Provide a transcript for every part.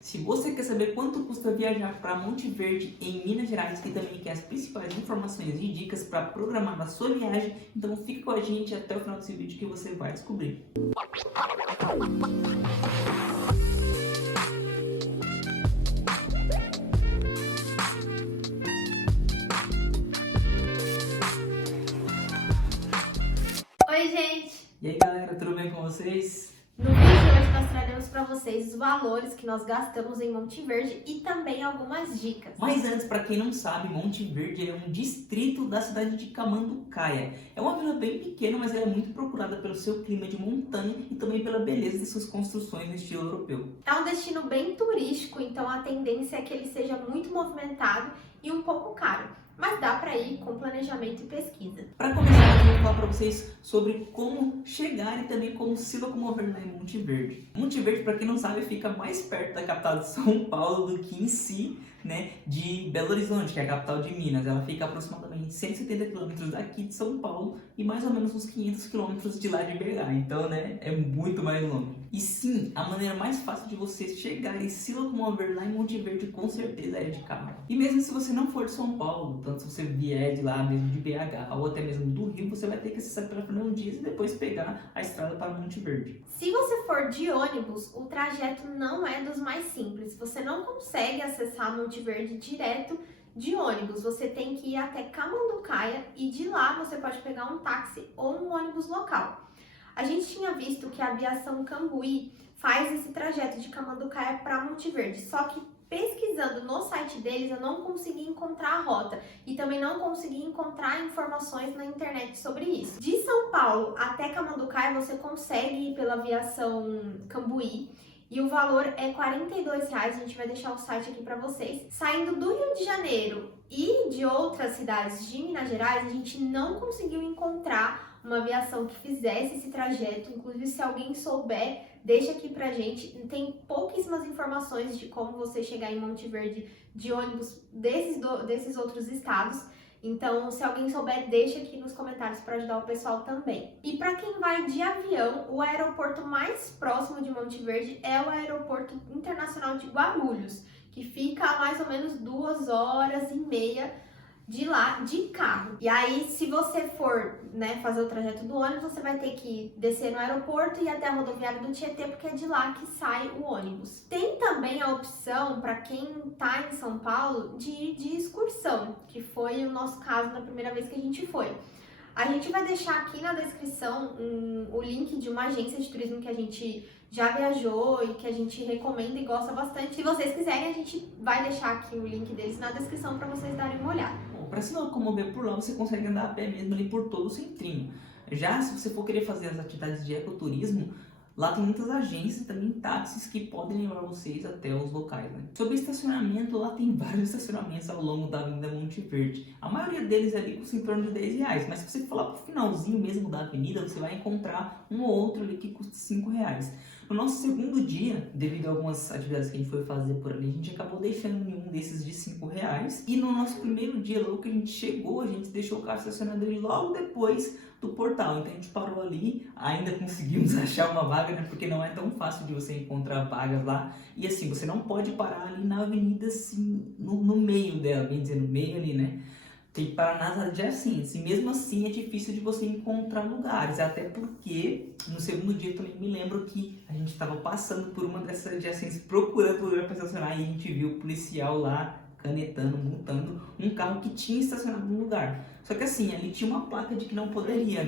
Se você quer saber quanto custa viajar para Monte Verde, em Minas Gerais, e também quer as principais informações e dicas para programar a sua viagem, então fique com a gente até o final desse vídeo que você vai descobrir. Oi, gente! E aí galera, tudo bem com vocês? No vídeo de hoje nós traremos para vocês os valores que nós gastamos em Monte Verde e também algumas dicas. Mas antes, para quem não sabe, Monte Verde é um distrito da cidade de Camanducaia. É uma vila bem pequena, mas ela é muito procurada pelo seu clima de montanha e também pela beleza de suas construções no estilo europeu. É um destino bem turístico, então a tendência é que ele seja muito movimentado e um pouco caro. Mas dá para ir com planejamento e pesquisa. Para começar, eu vou falar para vocês sobre como chegar e também como se locomover lá em Monte Verde. Monte Verde, para quem não sabe, fica mais perto da capital de São Paulo do que em si, de Belo Horizonte, que é a capital de Minas. Ela fica aproximadamente 170 quilômetros daqui de São Paulo e mais ou menos uns 500 quilômetros de lá de BH. Então, é muito mais longe. E sim, a maneira mais fácil de você chegar e se locomover lá em Monte Verde com certeza é de carro. E mesmo se você não for de São Paulo, tanto se você vier de lá mesmo de BH ou até mesmo do Rio, você vai ter que acessar pela Fernão Dias e depois pegar a estrada para Monte Verde. Se você for de ônibus, o trajeto não é dos mais simples. Você não consegue acessar Monte Verde direto de ônibus. Você tem que ir até Camanducaia e de lá você pode pegar um táxi ou um ônibus local. A gente tinha visto que a Aviação Cambuí faz esse trajeto de Camanducaia para Monte Verde, só que pesquisando no site deles eu não consegui encontrar a rota e também não consegui encontrar informações na internet sobre isso. De São Paulo até Camanducaia você consegue ir pela Aviação Cambuí e o valor é R$ 42, a gente vai deixar o site aqui para vocês. Saindo do Rio de Janeiro e de outras cidades de Minas Gerais, a gente não conseguiu encontrar uma aviação que fizesse esse trajeto. Inclusive, se alguém souber, deixa aqui pra gente. Tem pouquíssimas informações de como você chegar em Monte Verde de ônibus desses outros estados. Então, se alguém souber, deixa aqui nos comentários para ajudar o pessoal também. E para quem vai de avião, o aeroporto mais próximo de Monte Verde é o Aeroporto Internacional de Guarulhos, que fica a mais ou menos 2h30 de lá de carro. E aí, se você for fazer o trajeto do ônibus, você vai ter que descer no aeroporto e ir até a rodoviária do Tietê, porque é de lá que sai o ônibus. Tem também a opção, para quem tá em São Paulo, de ir de excursão, que foi o nosso caso na primeira vez que a gente foi. A gente vai deixar aqui na descrição o link de uma agência de turismo que a gente já viajou e que a gente recomenda e gosta bastante. Se vocês quiserem, a gente vai deixar aqui o link deles na descrição para vocês darem uma olhada. Para se locomover por lá, você consegue andar a pé mesmo ali por todo o centrinho. Já se você for querer fazer as atividades de ecoturismo, lá tem muitas agências, também táxis que podem levar vocês até os locais. Sobre estacionamento, lá tem vários estacionamentos ao longo da Avenida Monte Verde. A maioria deles é ali custa em torno de R$10, mas se você for lá pro finalzinho mesmo da avenida, você vai encontrar um ou outro ali que custa R$5. No nosso segundo dia, devido a algumas atividades que a gente foi fazer por ali, a gente acabou deixando nenhum desses de R$5. E no nosso primeiro dia, logo que a gente chegou, a gente deixou o carro estacionado ali logo depois do portal. Então a gente parou ali, ainda conseguimos achar uma vaga, porque não é tão fácil de você encontrar vagas lá. E assim, você não pode parar ali na avenida assim, no meio dela, bem dizer, no meio ali, Tem que parar nas adjacências. E mesmo assim é difícil de você encontrar lugares. Até porque no segundo dia eu também me lembro que a gente estava passando por uma dessas adjacências procurando lugar para estacionar e a gente viu o policial lá canetando, multando um carro que tinha estacionado no lugar. Só que assim, ali tinha uma placa de que não poderia,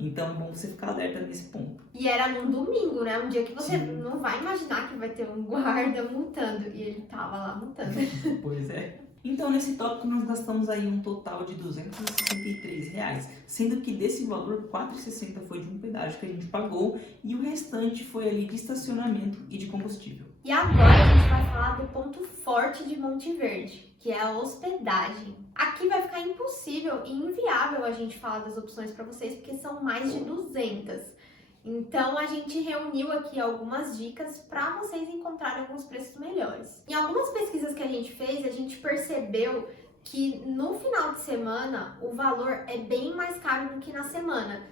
Então é bom você ficar alerta nesse ponto. E era num domingo, Um dia que você não vai imaginar que vai ter um guarda multando. E ele tava lá multando. Pois é. Então, nesse tópico, nós gastamos aí um total de R$263, sendo que desse valor, R$4,60 foi de um pedágio que a gente pagou e o restante foi ali de estacionamento e de combustível. E agora a gente vai falar do ponto forte de Monte Verde, que é a hospedagem. Aqui vai ficar impossível e inviável a gente falar das opções para vocês, porque são mais de 200. Então a gente reuniu aqui algumas dicas para vocês encontrarem alguns preços melhores. Em algumas pesquisas que a gente fez, a gente percebeu que no final de semana o valor é bem mais caro do que na semana.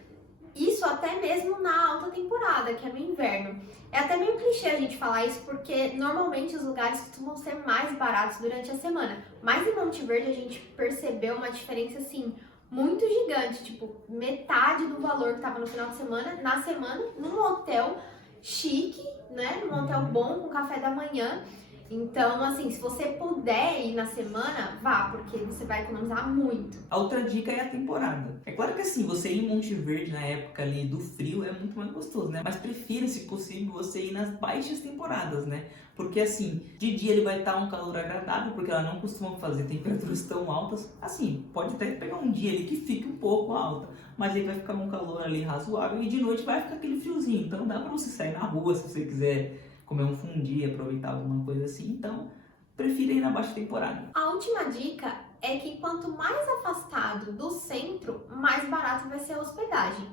Isso até mesmo na alta temporada, que é no inverno. É até meio clichê a gente falar isso, porque normalmente os lugares costumam ser mais baratos durante a semana. Mas em Monte Verde a gente percebeu uma diferença assim muito gigante, tipo, metade do valor que tava no final de semana, na semana, num hotel chique, né? Num hotel bom, com café da manhã. Então, assim, se você puder ir na semana, vá, porque você vai economizar muito. A outra dica é a temporada. É claro que assim, você ir em Monte Verde na época ali do frio é muito mais gostoso, né? Mas prefira, se possível, você ir nas baixas temporadas, né? Porque assim, de dia ele vai estar um calor agradável, porque ela não costuma fazer temperaturas tão altas. Assim, pode até pegar um dia ali que fique um pouco alta, mas aí vai ficar um calor ali razoável e de noite vai ficar aquele friozinho. Então dá pra você sair na rua se você quiser comer um fundi, aproveitar alguma coisa assim. Então, prefira ir na baixa temporada. A última dica é que quanto mais afastado do centro, mais barato vai ser a hospedagem.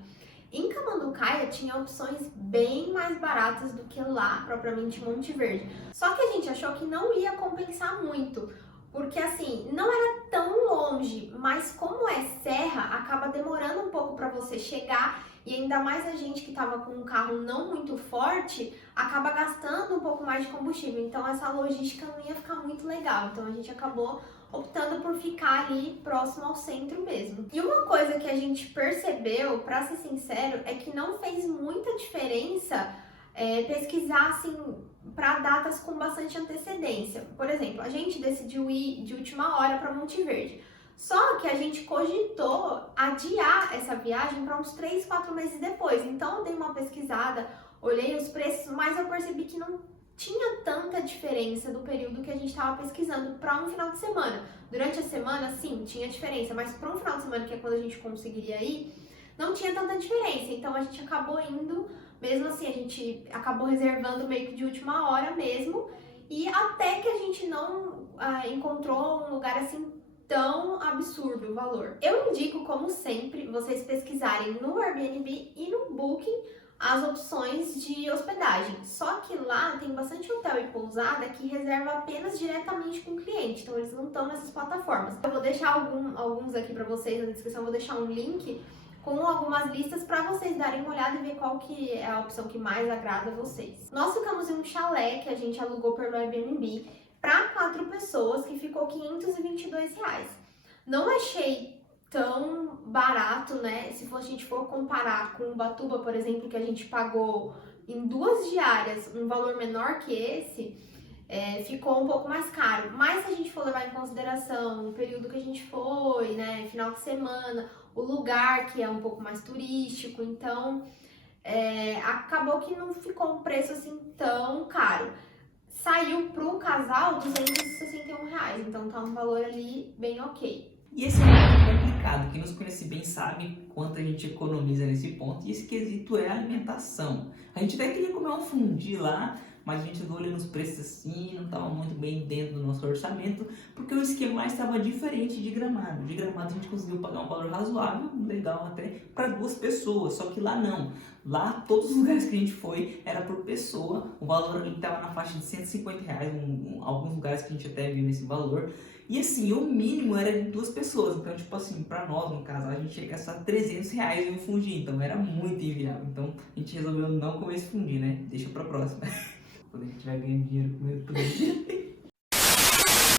Em Camanducaia tinha opções bem mais baratas do que lá, propriamente em Monte Verde. Só que a gente achou que não ia compensar muito, porque assim, não era tão longe, mas como é serra, acaba demorando um pouco para você chegar e ainda mais a gente que estava com um carro não muito forte, acaba gastando um pouco mais de combustível. Então essa logística não ia ficar muito legal. Então a gente acabou optando por ficar ali próximo ao centro mesmo. E uma coisa que a gente percebeu, pra ser sincero, é que não fez muita diferença pesquisar assim para datas com bastante antecedência. Por exemplo, a gente decidiu ir de última hora para Monte Verde. Só que a gente cogitou adiar essa viagem para uns 3, 4 meses depois. Então eu dei uma pesquisada, olhei os preços, mas eu percebi que não tinha tanta diferença do período que a gente estava pesquisando para um final de semana. Durante a semana, sim, tinha diferença, mas para um final de semana, que é quando a gente conseguiria ir, não tinha tanta diferença. Então a gente acabou indo, mesmo assim, a gente acabou reservando meio que de última hora mesmo, e até que a gente não encontrou um lugar assim tão absurdo o valor. Eu indico, como sempre, vocês pesquisarem no Airbnb e no Booking as opções de hospedagem. Só que lá tem bastante hotel e pousada que reserva apenas diretamente com o cliente, então eles não estão nessas plataformas. Eu vou deixar alguns aqui para vocês na descrição, vou deixar um link com algumas listas para vocês darem uma olhada e ver qual que é a opção que mais agrada a vocês. Nós ficamos em um chalé que a gente alugou pelo Airbnb para 4 pessoas, que ficou R$522. Não achei tão barato, né? Se a gente for comparar com Ubatuba, por exemplo, que a gente pagou em 2 diárias um valor menor que esse, ficou um pouco mais caro. Mas se a gente for levar em consideração o período que a gente foi, né? Final de semana, o lugar que é um pouco mais turístico, então acabou que não ficou um preço assim tão caro. Saiu pro casal R$261, então tá um valor ali bem ok. E esse é um ponto complicado. Quem nos conhece bem sabe quanto a gente economiza nesse ponto. E esse quesito é a alimentação. A gente até queria comer um fundi lá, mas a gente andou olhando os preços assim, não estava muito bem dentro do nosso orçamento, porque o esquema estava diferente de Gramado. De Gramado a gente conseguiu pagar um valor razoável, legal até, para 2 pessoas, só que lá não. Lá, todos os lugares que a gente foi era por pessoa, o valor estava na faixa de R$150, alguns lugares que a gente até viu nesse valor. E assim, o mínimo era de 2 pessoas, então tipo assim, pra nós, no caso, a gente ia gastar R$300 em um fundi, então era muito inviável. Então a gente resolveu não comer esse fundi, né? Deixa pra próxima. Quando a gente vai ganhando dinheiro com ele.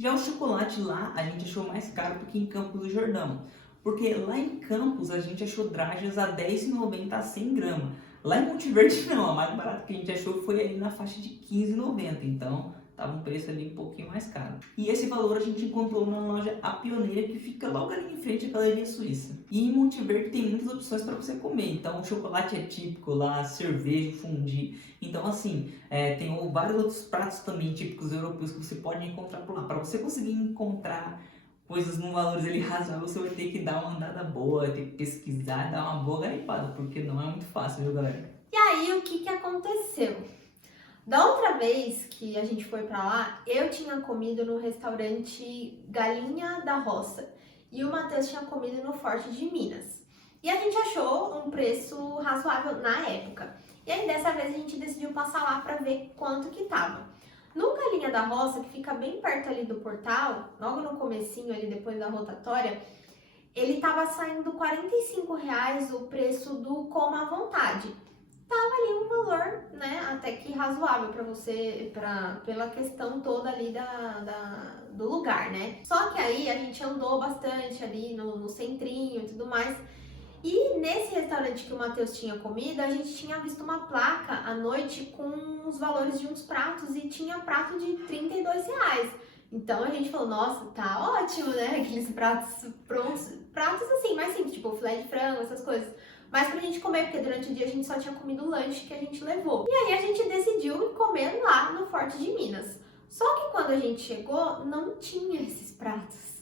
Já o chocolate lá, a gente achou mais caro do que em Campos do Jordão. Porque lá em Campos a gente achou drajas a R$10,90 a 100 gramas. Lá em Monte Verde não, a mais barata que a gente achou foi ali na faixa de R$15,90. Então tava um preço ali um pouquinho mais caro. E esse valor a gente encontrou na loja A Pioneira, que fica logo ali em frente à Galeria Suíça. E em Monte Verde tem muitas opções para você comer. Então o chocolate é típico lá, cerveja, fundi. Então assim, tem vários outros pratos também típicos europeus que você pode encontrar por lá. Para você conseguir encontrar coisas num valor ali razoável, você vai ter que dar uma andada boa, ter que pesquisar, dar uma boa garimpada, porque não é muito fácil, viu, galera? E aí, o que aconteceu? Da outra vez que a gente foi pra lá, eu tinha comido no restaurante Galinha da Roça e o Matheus tinha comido no Forte de Minas. E a gente achou um preço razoável na época. E aí dessa vez a gente decidiu passar lá pra ver quanto que tava. No Galinha da Roça, que fica bem perto ali do portal, logo no comecinho ali depois da rotatória, ele tava saindo R$ 45 o preço do Coma à Vontade. Tava ali um valor, né, até que razoável pra você, pela questão toda ali do lugar, né? Só que aí a gente andou bastante ali no centrinho e tudo mais. E nesse restaurante que o Matheus tinha comido, a gente tinha visto uma placa à noite com os valores de uns pratos e tinha prato de R$ 32. Então a gente falou, nossa, tá ótimo, né? Aqueles pratos prontos, pratos assim, mais simples, tipo filé de frango, essas coisas. Mas pra gente comer, porque durante o dia a gente só tinha comido o lanche que a gente levou. E aí a gente decidiu comer lá no Forte de Minas. Só que quando a gente chegou, não tinha esses pratos.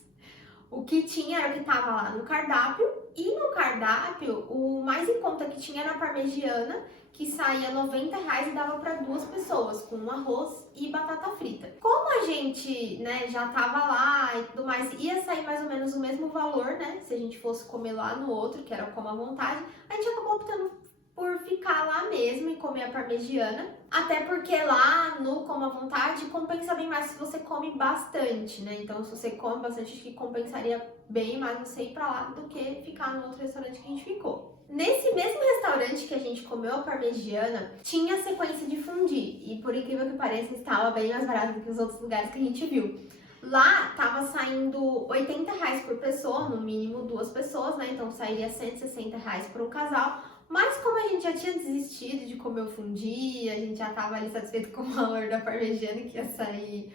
O que tinha era o que tava lá no cardápio. E no cardápio, o mais em conta que tinha era a parmegiana, que saía R$ 90 e dava para 2 pessoas, com arroz e batata frita. Como a gente, né, já tava lá e tudo mais, ia sair mais ou menos o mesmo valor, né, se a gente fosse comer lá no outro, que era o Coma à Vontade, a gente acabou optando por ficar lá mesmo e comer a parmegiana, até porque lá no Coma à Vontade compensa bem mais se você come bastante, né? Então, se você come bastante, acho que compensaria bem mais você ir pra lá do que ficar no outro restaurante que a gente ficou. Nesse mesmo restaurante que a gente comeu a parmegiana, tinha sequência de fondue, e por incrível que pareça, estava bem mais barato do que os outros lugares que a gente viu. Lá tava saindo R$ 80 por pessoa, no mínimo 2 pessoas, né? Então sairia R$ 160 por um casal. Mas como a gente já tinha desistido de comer o fundi, a gente já tava ali satisfeito com o valor da parmegiana, que ia sair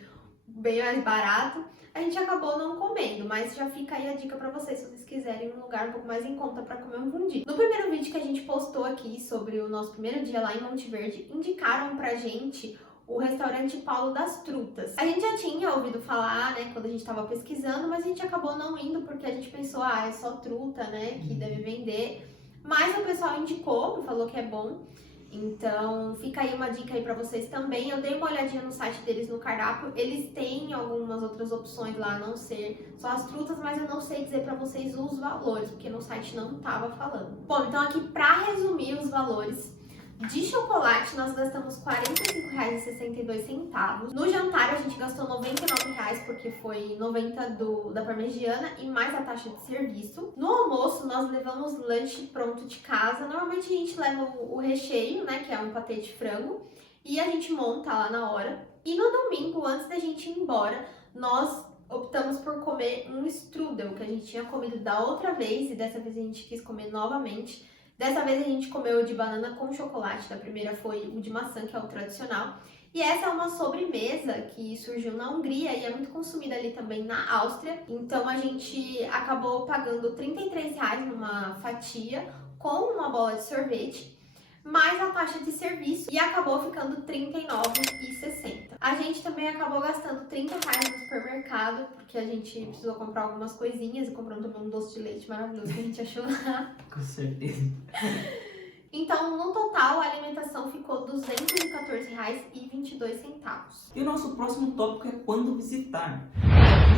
bem mais barato, a gente acabou não comendo. Mas já fica aí a dica pra vocês, se vocês quiserem um lugar um pouco mais em conta pra comer um fundi. No primeiro vídeo que a gente postou aqui sobre o nosso primeiro dia lá em Monte Verde, indicaram pra gente o restaurante Paulo das Trutas. A gente já tinha ouvido falar, né, quando a gente tava pesquisando, mas a gente acabou não indo porque a gente pensou, é só truta, né, que deve vender. Mas o pessoal indicou, me falou que é bom. Então fica aí uma dica aí pra vocês também. Eu dei uma olhadinha no site deles no cardápio. Eles têm algumas outras opções lá, a não ser só as frutas, mas eu não sei dizer pra vocês os valores, porque no site não tava falando. Bom, então aqui pra resumir os valores, de chocolate nós gastamos R$ 45,62. No jantar a gente gastou R$ 99, porque foi 90 da parmegiana e mais a taxa de serviço. No almoço nós levamos lanche pronto de casa. Normalmente a gente leva o recheio, né, que é um patê de frango, e a gente monta lá na hora. E no domingo, antes da gente ir embora, nós optamos por comer um strudel, que a gente tinha comido da outra vez e dessa vez a gente quis comer novamente. Dessa vez a gente comeu o de banana com chocolate, da primeira foi o de maçã, que é o tradicional. E essa é uma sobremesa que surgiu na Hungria e é muito consumida ali também na Áustria. Então a gente acabou pagando R$ 33 numa fatia com uma bola de sorvete, mais a taxa de serviço, e acabou ficando R$ 39,60. A gente também acabou gastando R$ 30 no supermercado, porque a gente precisou comprar algumas coisinhas e comprou também um doce de leite maravilhoso que a gente achou lá. Com certeza. Então, no total, a alimentação ficou R$ 214,22. E o nosso próximo tópico é quando visitar.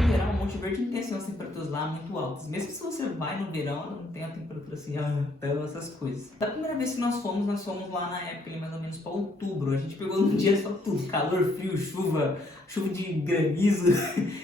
No geral, Monte Verde não tem assim, umas temperaturas lá muito altas. Mesmo se você vai no verão, não tem a temperatura assim, então essas coisas. Da primeira vez que nós fomos lá na época, mais ou menos para outubro. A gente pegou num dia só tudo, calor, frio, chuva de granizo.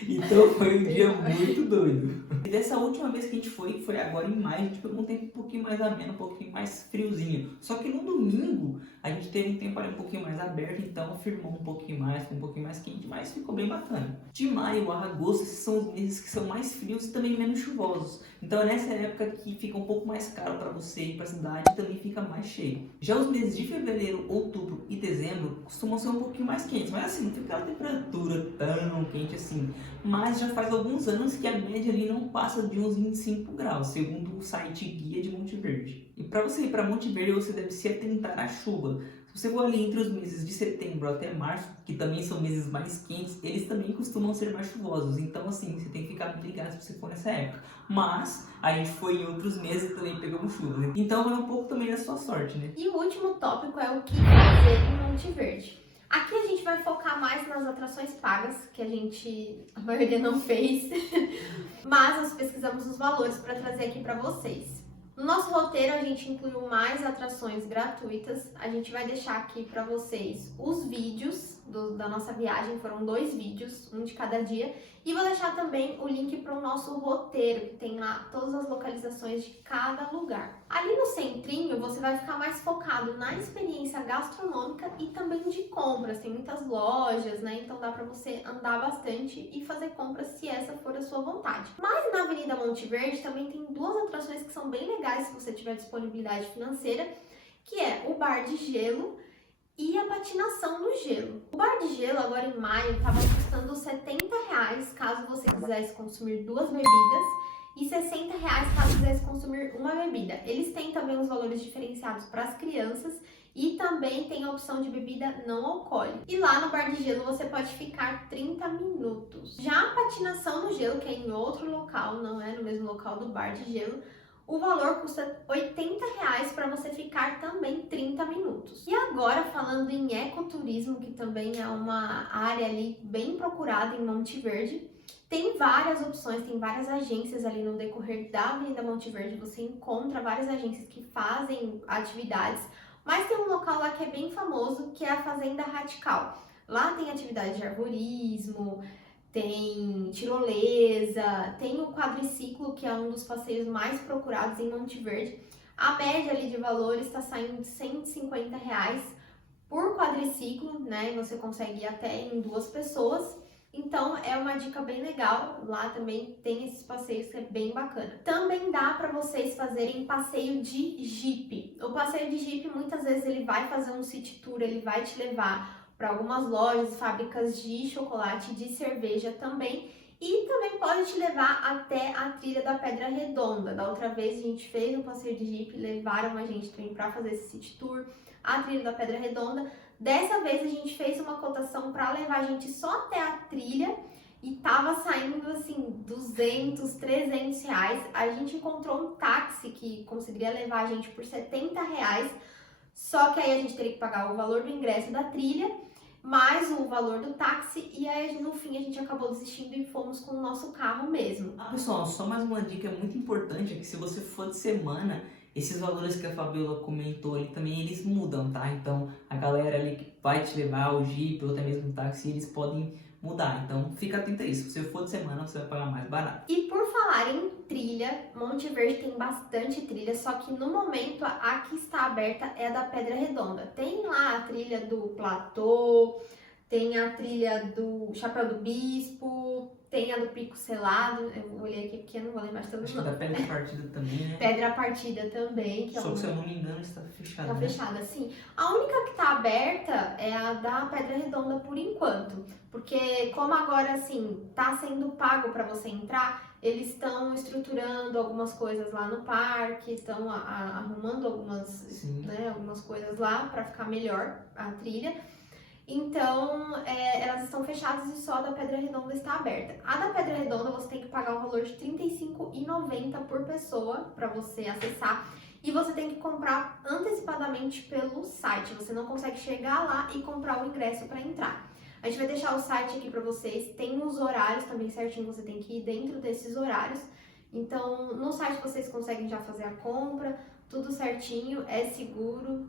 Então foi um dia muito doido. E dessa última vez que a gente foi agora em maio, a gente pegou um tempo um pouquinho mais ameno, um pouquinho mais friozinho. Só que no domingo a gente teve um tempo ali um pouquinho mais aberto, então firmou um pouquinho mais, ficou um pouquinho mais quente, mas ficou bem bacana. De maio a agosto, esses são os meses que são mais frios e também menos chuvosos. Então é nessa época que fica um pouco mais caro para você ir para a cidade e também fica mais cheio. Já os meses de fevereiro, outubro e dezembro costumam ser um pouquinho mais quentes, mas assim, não fica aquela temperatura tão quente assim. Mas já faz alguns anos que a média ali não passa de uns 25 graus, segundo o site Guia de Monte Verde. E para você ir para Monte Verde, você deve se atentar à chuva. Se você for ali entre os meses de setembro até março, que também são meses mais quentes, eles também costumam ser mais chuvosos. Então, assim, você tem que ficar muito ligado se você for nessa época. Mas a gente foi em outros meses e também pegamos chuvas. Então, é um pouco também da sua sorte, né? E o último tópico é o que fazer em Monte Verde. Aqui a gente vai focar mais nas atrações pagas, que a maioria não fez, mas nós pesquisamos os valores para trazer aqui para vocês. No nosso roteiro a gente incluiu mais atrações gratuitas, a gente vai deixar aqui para vocês os vídeos da nossa viagem, foram 2 vídeos, um de cada dia. E vou deixar também o link para o nosso roteiro, que tem lá todas as localizações de cada lugar. Ali no centrinho, você vai ficar mais focado na experiência gastronômica e também de compras. Tem muitas lojas, né? Então dá para você andar bastante e fazer compras se essa for a sua vontade. Mas na Avenida Monte Verde também tem 2 atrações que são bem legais se você tiver disponibilidade financeira, que é o Bar de Gelo e a patinação no gelo. O bar de gelo, agora em maio, estava custando R$70 caso você quisesse consumir 2 bebidas e R$60 caso quisesse consumir uma bebida. Eles têm também os valores diferenciados para as crianças e também tem a opção de bebida não alcoólica. E lá no bar de gelo você pode ficar 30 minutos. Já a patinação no gelo, que é em outro local, não é no mesmo local do bar de gelo, o valor custa R$80 para você ficar também 30 minutos. E agora, falando em ecoturismo, que também é uma área ali bem procurada em Monte Verde, tem várias opções, tem várias agências ali no decorrer da Avenida Monte Verde, você encontra várias agências que fazem atividades, mas tem um local lá que é bem famoso, que é a Fazenda Radical. Lá tem atividade de arborismo, tem tirolesa, tem o quadriciclo, que é um dos passeios mais procurados em Monte Verde. A média ali de valor está saindo de R$150 por quadriciclo, né? Você consegue ir até em 2 pessoas. Então é uma dica bem legal. Lá também tem esses passeios que é bem bacana. Também dá para vocês fazerem passeio de Jeep. O passeio de Jeep muitas vezes ele vai fazer um city tour, ele vai te levar para algumas lojas, fábricas de chocolate e de cerveja também. E também pode te levar até a trilha da Pedra Redonda. Da outra vez a gente fez um passeio de Jeep, levaram a gente também para fazer esse city tour, a trilha da Pedra Redonda. Dessa vez a gente fez uma cotação para levar a gente só até a trilha e tava saindo assim R$200, R$300. A gente encontrou um táxi que conseguiria levar a gente por R$70, só que aí a gente teria que pagar o valor do ingresso da trilha mais o valor do táxi, e aí no fim a gente acabou desistindo e fomos com o nosso carro mesmo. Pessoal, só mais uma dica muito importante, é que se você for de semana, esses valores que a Fabiola comentou ali também, eles mudam, tá? Então, a galera ali que vai te levar, o Jeep ou até mesmo o táxi, eles podem mudar. Então, fica atento a isso. Se você for de semana, você vai pagar mais barato. E por falar em trilha, Monte Verde tem bastante trilha, só que no momento a que está aberta é a da Pedra Redonda. Tem lá a trilha do Platô, tem a trilha do Chapéu do Bispo, tem a do Pico Selado. Eu olhei aqui porque eu não vou lembrar de todos os Acho que nomes. da Pedra Partida também, né? Pedra Partida também, que é Só que se eu não me engano está fechada. Tá fechada, sim. A única que tá aberta é a da Pedra Redonda por enquanto. Porque como agora, assim, tá sendo pago para você entrar, eles estão estruturando algumas coisas lá no parque, estão arrumando algumas coisas lá para ficar melhor a trilha. Então, elas estão fechadas e só a da Pedra Redonda está aberta. A da Pedra Redonda você tem que pagar o valor de R$ 35,90 por pessoa para você acessar. E você tem que comprar antecipadamente pelo site. Você não consegue chegar lá e comprar o ingresso para entrar. A gente vai deixar o site aqui para vocês. Tem os horários também certinho, você tem que ir dentro desses horários. Então, no site vocês conseguem já fazer a compra, tudo certinho, é seguro.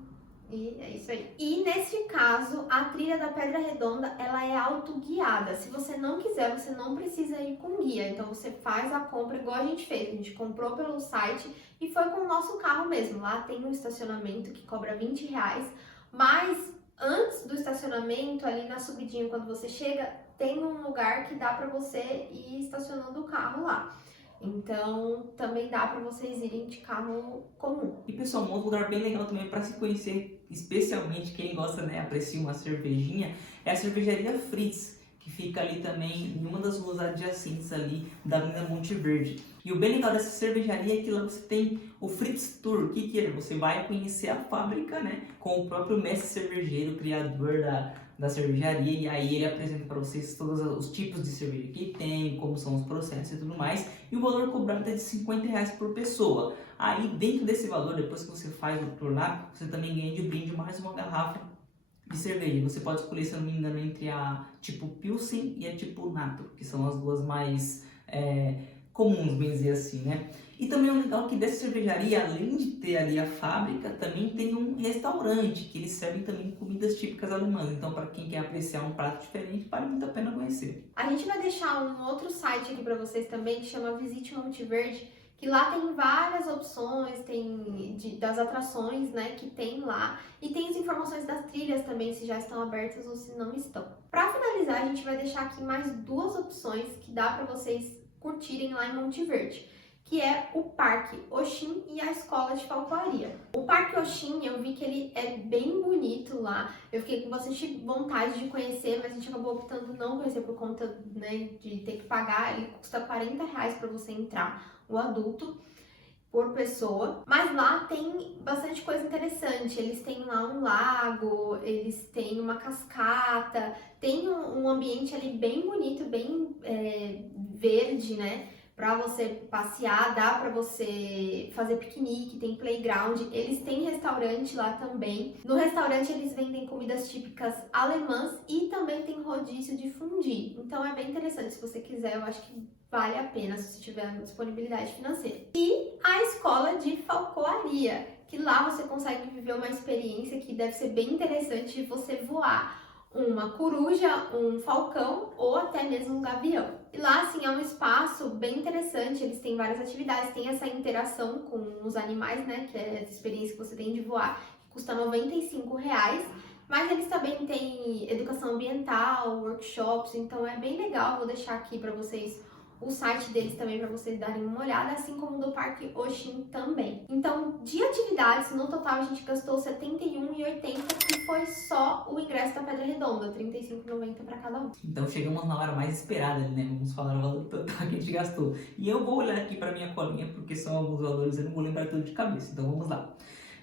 E é isso aí. E nesse caso, a trilha da Pedra Redonda, ela é autoguiada. Se você não quiser, você não precisa ir com guia. Então você faz a compra igual a gente fez. A gente comprou pelo site e foi com o nosso carro mesmo. Lá tem um estacionamento que cobra R$20, mas antes do estacionamento, ali na subidinha, quando você chega, tem um lugar que dá pra você ir estacionando o carro lá. Então, também dá para vocês irem de carro comum. E pessoal, um outro lugar bem legal também para se conhecer, especialmente quem gosta, né, aprecia uma cervejinha, é a cervejaria Fritz, que fica ali também em uma das ruas adjacentes ali da Avenida Monte Verde. E o bem legal dessa cervejaria é que lá você tem o Fritz Tour. O que é? Você vai conhecer a fábrica, né, com o próprio mestre cervejeiro, criador da cervejaria, e aí ele apresenta para vocês todos os tipos de cerveja que tem, como são os processos e tudo mais, e o valor cobrado é de R$50 por pessoa. Aí dentro desse valor, depois que você faz o tour lá, você também ganha de brinde mais uma garrafa de cerveja. Você pode escolher, se eu não me engano, entre a tipo Pilsen e a tipo Nato, que são as duas mais comuns, bem dizer assim, né? E também o legal é que dessa cervejaria, além de ter ali a fábrica, também tem um restaurante, que eles servem também comidas típicas alemãs. Então, para quem quer apreciar um prato diferente, vale muito a pena conhecer. A gente vai deixar um outro site aqui para vocês também, que chama Visite Monte Verde, que lá tem várias opções, tem das atrações, né, que tem lá, e tem as informações das trilhas também, se já estão abertas ou se não estão. Para finalizar, a gente vai deixar aqui mais duas opções que dá para vocês curtirem lá em Monte Verde, que é o Parque Oxim e a Escola de Falcoaria. O Parque Oxim, eu vi que ele é bem bonito lá, eu fiquei com bastante vontade de conhecer, mas a gente acabou optando não conhecer por conta, né, de ter que pagar. Ele custa R$40 para você entrar, o adulto, por pessoa, mas lá tem bastante coisa interessante. Eles têm lá um lago, eles têm uma cascata, tem um ambiente ali bem bonito, bem verde, né? Pra você passear, dá pra você fazer piquenique, tem playground, eles têm restaurante lá também. No restaurante eles vendem comidas típicas alemãs e também tem rodízio de fondue. Então é bem interessante, se você quiser, eu acho que vale a pena se você tiver disponibilidade financeira. E a Escola de Falcoaria, que lá você consegue viver uma experiência que deve ser bem interessante de você voar uma coruja, um falcão ou até mesmo um gavião. E lá, assim, é um espaço bem interessante, eles têm várias atividades, tem essa interação com os animais, né, que é essa experiência que você tem de voar, que custa R$95, mas eles também têm educação ambiental, workshops, então é bem legal. Vou deixar aqui para vocês o site deles também para vocês darem uma olhada, assim como do Parque Oxim também. Então, de atividades, no total a gente gastou R$71,80, que foi só o ingresso da Pedra Redonda, R$35,90 para cada um. Então chegamos na hora mais esperada, né? Vamos falar o valor total que a gente gastou. E eu vou olhar aqui para minha colinha, porque são alguns valores, eu não vou lembrar tudo de cabeça, então vamos lá.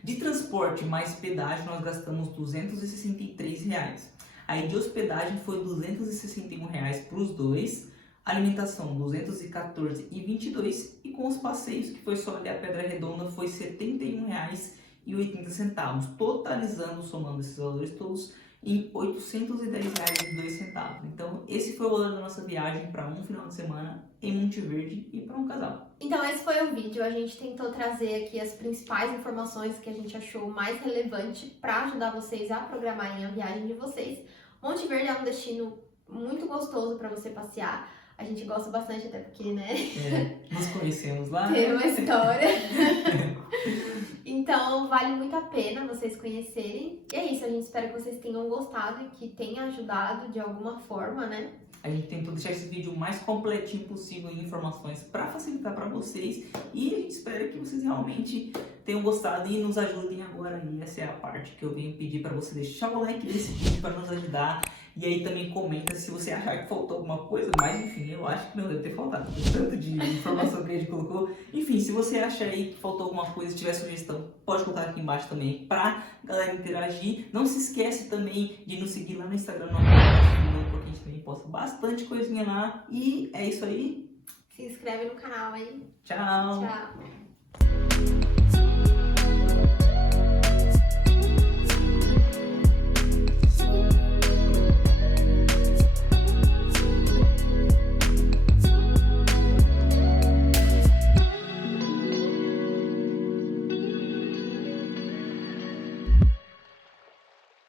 De transporte mais pedágio, nós gastamos R$263. Aí de hospedagem foi R$261 para os dois. Alimentação, R$214,22, e com os passeios, que foi só ali a Pedra Redonda, foi R$71,80, totalizando, somando esses valores todos, em R$810,02. Então, esse foi o valor da nossa viagem para um final de semana em Monte Verde e para um casal. Então, esse foi o vídeo. A gente tentou trazer aqui as principais informações que a gente achou mais relevante para ajudar vocês a programarem a viagem de vocês. Monte Verde é um destino muito gostoso para você passear. A gente gosta bastante, até porque, né? Nos conhecemos lá. Tem uma história. Então, vale muito a pena vocês conhecerem. E é isso, a gente espera que vocês tenham gostado e que tenha ajudado de alguma forma, né? A gente tentou deixar esse vídeo o mais completinho possível em informações para facilitar para vocês. E a gente espera que vocês realmente tenham gostado e nos ajudem agora. E essa é a parte que eu venho pedir para você deixar o like desse vídeo para nos ajudar. E aí também comenta se você achar que faltou alguma coisa, mas enfim, eu acho que não deve ter faltado, tanto de informação que a gente colocou. Enfim, se você acha aí que faltou alguma coisa, se tiver sugestão, pode colocar aqui embaixo também pra galera interagir. Não se esquece também de nos seguir lá no Instagram, porque a gente também posta bastante coisinha lá. E é isso aí. Se inscreve no canal aí. Tchau! Tchau!